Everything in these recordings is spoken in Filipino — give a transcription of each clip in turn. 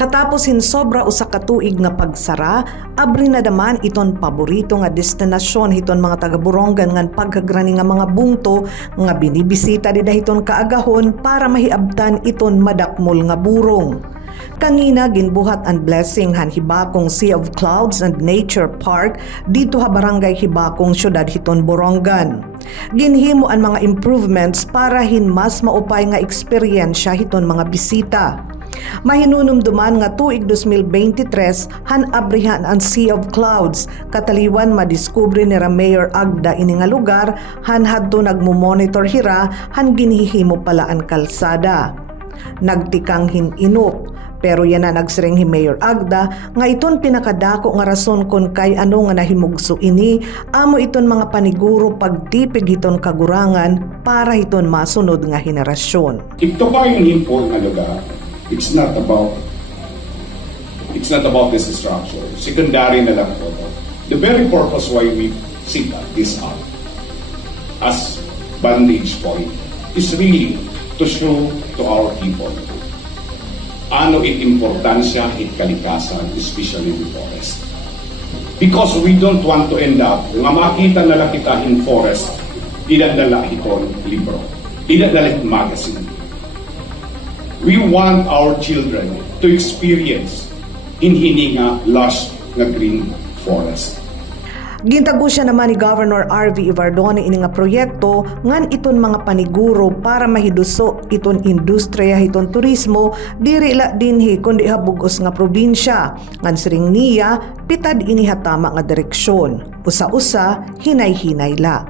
Katapos sobra usa ka tuig nga pagsara, abri na daman iton paborito nga destinasyon hiton mga taga-Borongan ngan pagkagrani nga mga bungto nga binibisita di dahiton kaagahon para mahiabtan iton madakmol nga burong. Kangina ginbuhat ang blessing han Hibakong Sea of Clouds and Nature Park dito ha barangay Hibakong syudad hiton Borongan. Ginhimo ang mga improvements para mas maupay nga eksperyensya hiton mga bisita. Mahinunumduman nga tuig 2023 han abrihan ang Sea of Clouds kataliwan madiskubre ni Mayor Agda ini nga lugar han hadto nagmo-monitor hira han ginhihimo pala ang kalsada. Nagtikang hininop pero yan na nagsiring hi Mayor Agda nga iton pinakadako nga rason kun kay ano nga nahimugso ini amo iton mga paniguro pagtipig iton kagurangan para iton masunod nga henerasyon. Ito ka yung himpon nga lugar. It's not about this structure. Secondary na lang po. The very purpose why we set this up as vantage point is really to show to our people ano importansya kalikasan, especially the forest. Because we don't want to end up nga makita na lang kita in forest, dinadala itong libro, dinadala itong magazine. We want our children to experience hini nga lush nga green forest. Gintago siya naman ni Governor R.V. Ivardone ini nga proyekto ngan iton mga paniguro para mahiduso iton industriya hiton turismo diri la dinhi kundi habugos nga probinsya ngan siring niya pitad ini hatama nga direksyon usa-usa hinay-hinay la.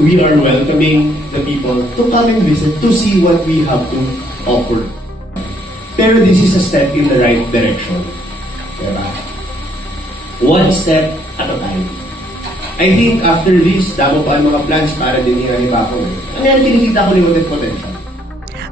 We are welcoming the people to come and visit to see what we have to offer. Pero this is a step in the right direction. Diba? One step at a time. I think after this, damo pa ang mga plans para din Hibakong. Ano yan, kinikita ko limited potential.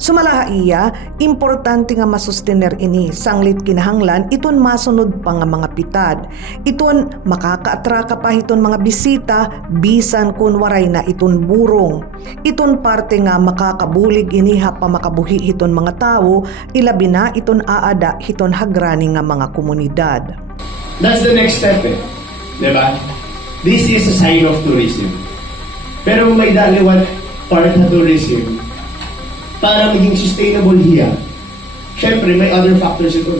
Sumalaha iya, importante nga masustener ini sanglit kinahanglan iton masunod pa nga mga pitad. Iton makakaatraka pa iton mga bisita bisan kun waray na iton burong. Iton parte nga makakabulig ini ha pa makabuhi iton mga tao ilabi na iton aada iton hagrani nga mga komunidad. That's the next step diba? This is a sign of tourism. Pero may daliwan part na tourism para maging sustainable hiya. Siyempre, may other factors ito.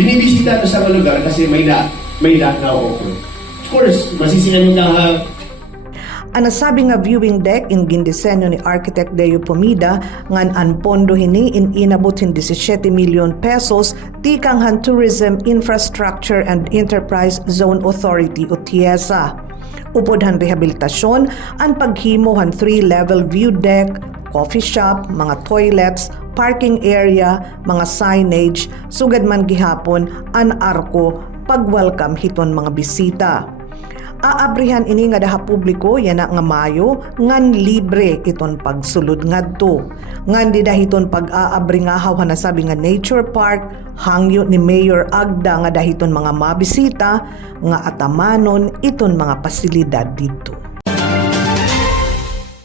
Binibisita ito sa mga lugar kasi may na offer. Of course, masisingan yung Ang nasabi nga viewing deck in gindisenyo ni Architect Deo Pomida ngan ang pondo hini inabot 17 million pesos tikang han Tourism Infrastructure and Enterprise Zone Authority o TIEZA. Upod han rehabilitasyon ang paghimo han 3-level view deck, coffee shop, mga toilets, parking area, mga signage, sugad man gihapon an arko pag-welcome hiton mga bisita. Aabrihan ini nga daha publiko yana nga Mayo ngan libre iton pagsulod ngadto. Ngan di dahiton pag-aabri nga haw nasabi nga Nature Park hangyo ni Mayor Agda nga dahiton mga mabisita nga atamanon iton mga pasilidad dito.